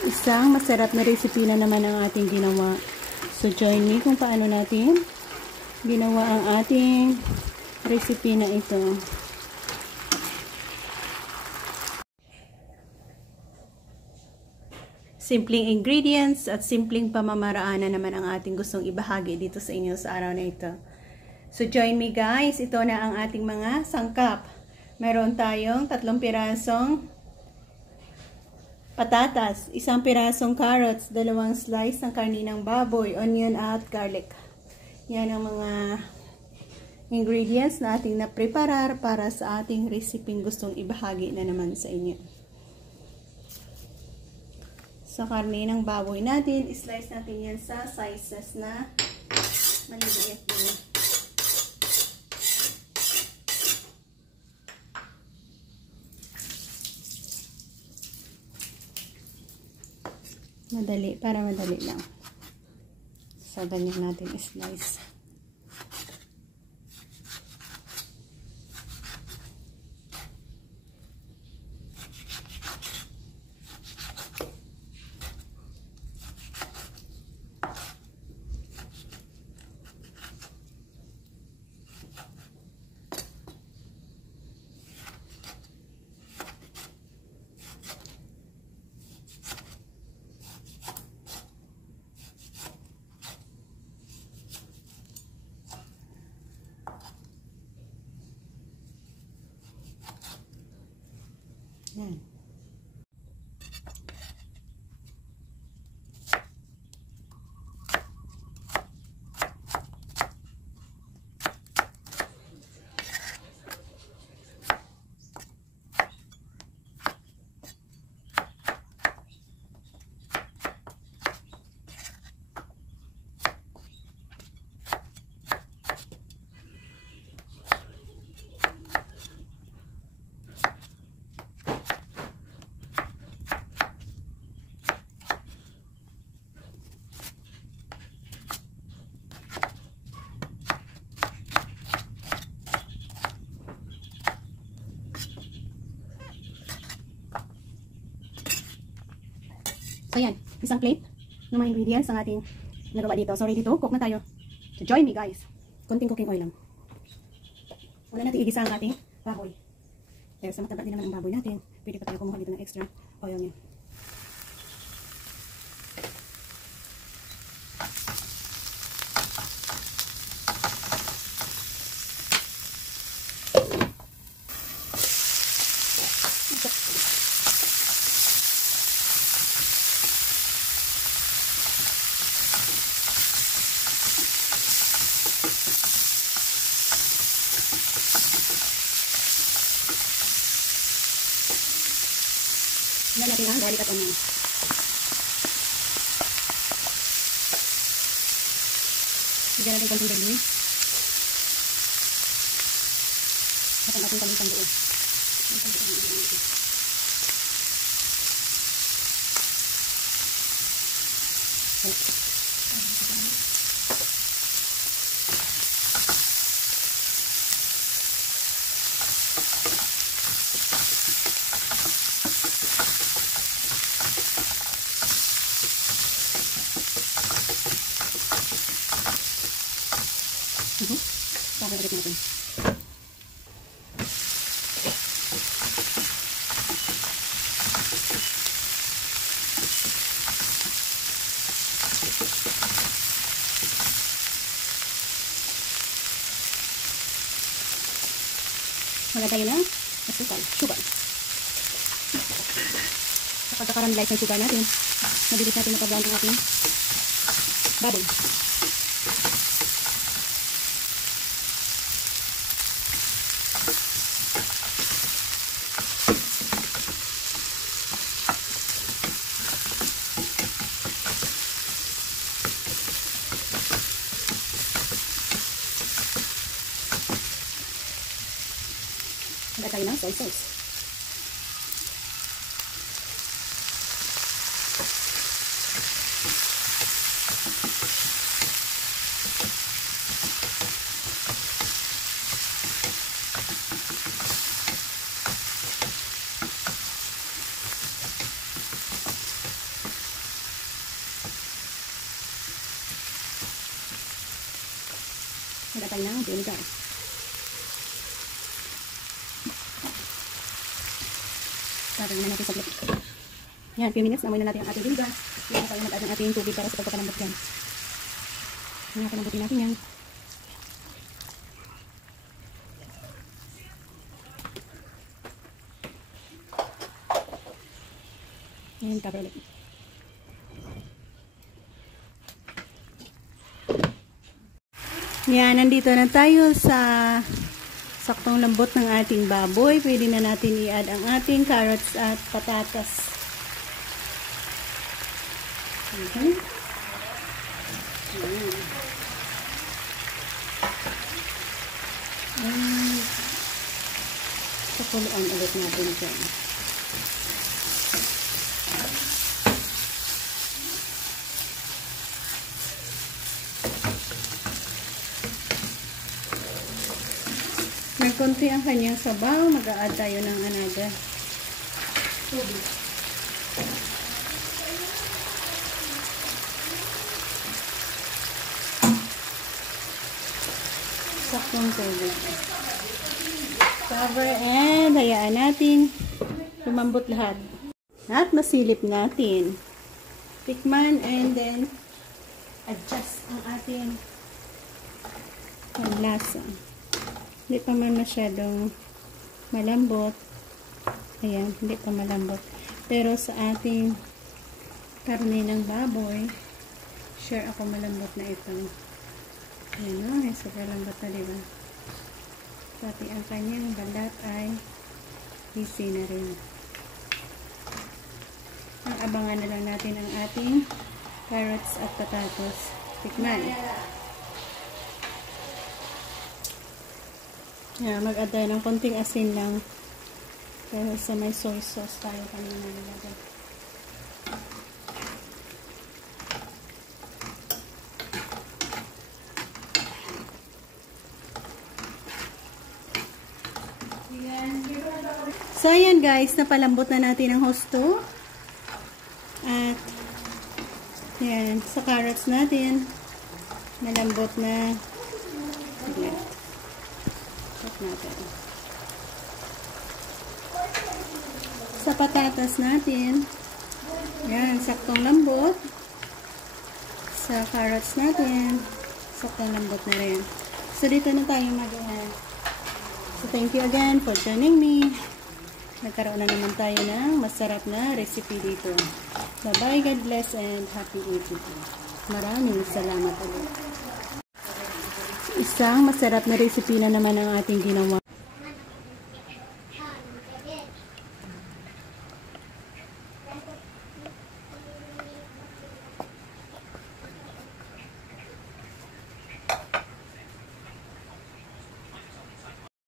Isang masarap na recipe na naman ang ating ginawa. So join me kung paano natin ginawa ang ating recipe na ito. Simpleng ingredients at simpleng pamamaraan na naman ang ating gustong ibahagi dito sa inyo sa araw na ito. So join me guys, ito na ang ating mga sangkap. Meron tayong 3 pirasong patatas, 1 pirasong carrots, 2 slice ng karninang baboy, onion at garlic. Yan ang mga ingredients na ating napreparar para sa ating recipe gustong ibahagi na naman sa inyo. Sa karninang baboy natin, slice natin yan sa sizes na maliliit din. Madali, para madali lang. So, ganyan natin slice. Yan. So yan, isang plate ng mga ingredients ang ating nagawa dito. So ready to cook na tayo. So join me guys. Konting cooking oil lang. Wala natin igisa ang ating baboy. Dahil sa mataba din naman ang baboy natin, pwede pa tayo kumuha dito ng extra oil niya. Yan natin ang garlic at onion. Bigyan natin konting galing. At ang ating palitang doon. Pagkakabit natin. Wala tayo ng sugar. Sa pagkakaramlize ng sugar natin, mabilis natin mapabrown ang ating baboy. Wala tayo ng soy sauce. tayo ng vinegar. Sabi na natin saglit. Yan, few minutes. Namoy na natin ang ating vinegar. Yan tayo mag-add ng ating tubig para sa pagpapalambot yan. Yan, palambutin natin yan. Yan, cover ulit. Yan, nandito na tayo sa saktong lambot ng ating baboy. Pwede na natin i-add ang ating carrots at patatas. Okay. Pakuluan ulit natin dyan. May konti ang kanyang sabaw, mag-a-add tayo ng another tubig. Saktong tubig. Cover and hayaan natin lumambot lahat. At masilip natin. Tikman and then adjust ang ating panlasa. Hindi pa man masyadong malambot. Ayan, hindi pa malambot. Pero sa ating karne ng baboy, sure ako malambot na ito. Ayan o, super lambot na, diba? Pati ang kanyang balat ay easy na rin. Ang abangan na lang natin ang ating carrots at patatas. Tikman. Yeah, mag-add tayo ng konting asin lang. Pero sa may soy sauce tayo kanina nilagay. So, ayan guys, napalambot na natin ang husto. At, ayan, sa carrots natin, malambot na. Ayan. Natin. Sa patatas natin, yan, saktong lambot. Sa carrots natin, saktong lambot na rin. So, dito na tayo mag-ahan. So, thank you again for joining me. Nagkaroon na naman tayo ng masarap na recipe dito. Bye-bye, God bless, and happy eating. Maraming salamat ulit. Isang masarap na recipe na naman ang ating ginawa.